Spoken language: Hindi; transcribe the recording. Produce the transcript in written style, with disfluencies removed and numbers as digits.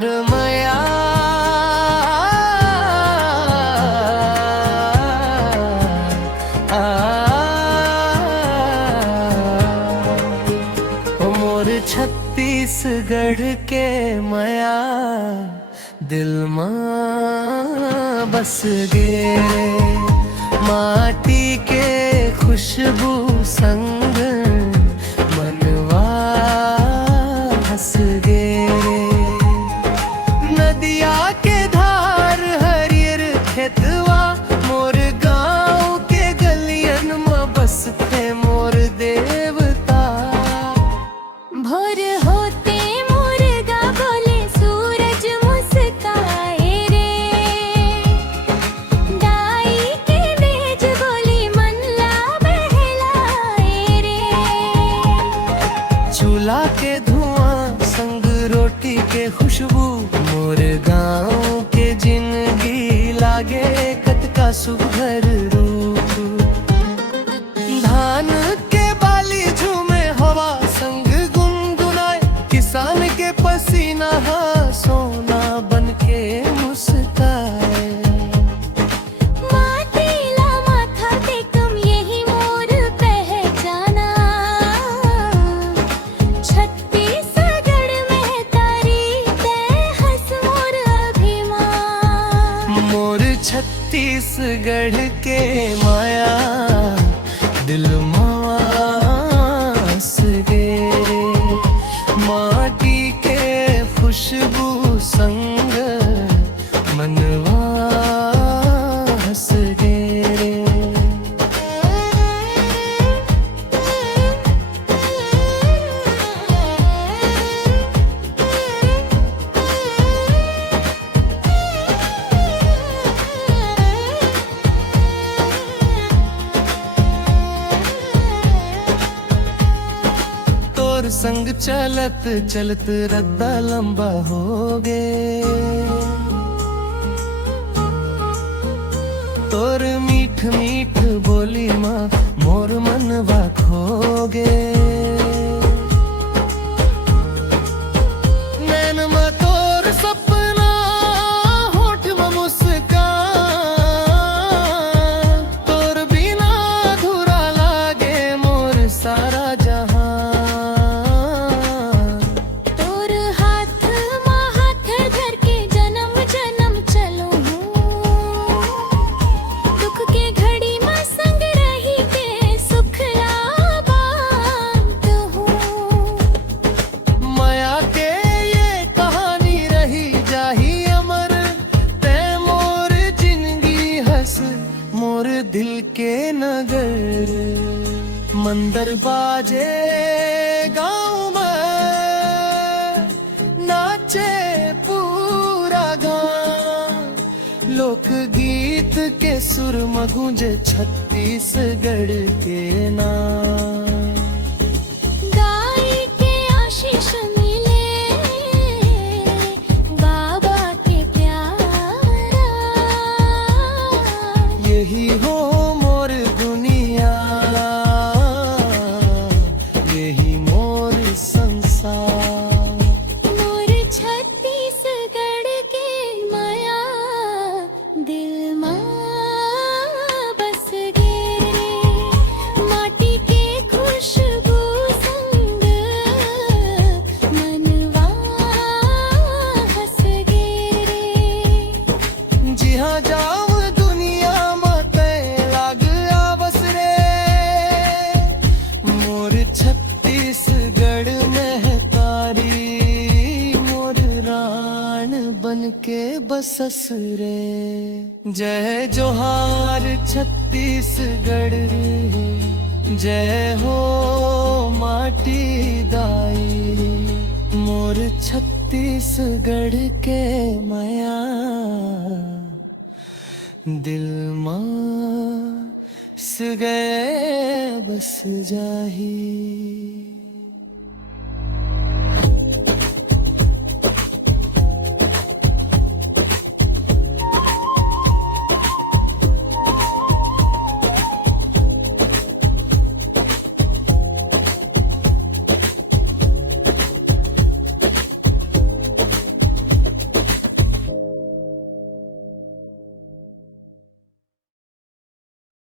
मोर मया मोर छत्तीसगढ़ के मया दिल मां बस गे माटी के खुशबू संग मनवा हंस गे नदिया के धार हरियर खेतवा मोर गाँव के गलियन में बसते मोर देवता भोर होते मुर्गा बोले सूरज मुस्काए रे दाई के बेज बोली मनला बहलाए रे चूल्हा के धुआं संग रोटी के खुशबू मोर गाँव के जिंदगी लागे कतका सुघर रूप धान के बाली झूमे हवा संग गुनगुनाए किसान के पसीना सोना बन के मुस्काए माटीला माथा टेकम यही मोर पहचाना छत्तीसगढ़ में तारी तय हंस मोर अभिमान मोर छत्तीसगढ़ के माया दिल मास गे माटी के खुशबू संग मनवा हंस गे तोर संग चलत चलत रद्दा लंबा हो गे तोर मीठ मीठ बोली माँ मोर मनवा खोगे नैन में तोर सपना होठ में मुस्कान तोर बिना अधूरा लागे मोर सारा जहां तोर हाथ माँ हाथ धर के जन्म जन्म चलूं दुख के घड़ी माँ संग रही के सुख लाबांत हूँ माया के ये कहानी रही जाही अमर ते मोर जिंदगी हंस मोर दिल के नगर मंदिर बाजे गाँव में नाचे पूरा गाँव लोकगीत के सुर में गूंजे छत्तीसगढ़ के नाम गाय के आशीष मिले बाबा के प्यारा यही हो मोर दुनिया यही मोर संसार मोर छत्तीसगढ़ के माया दिल मां बस गे माटी के खुशबू संग मनवा हंस गे जी हाँ जाऊं दुनिया मत लाग आवस रे मोर छत्तीसगढ़ में तारी मोर राण बन के बसस रे जय जोहार छत्तीसगढ़ जय हो माटी दाई मोर छत्तीसगढ़ के माया दिल मां स गए बस जाही।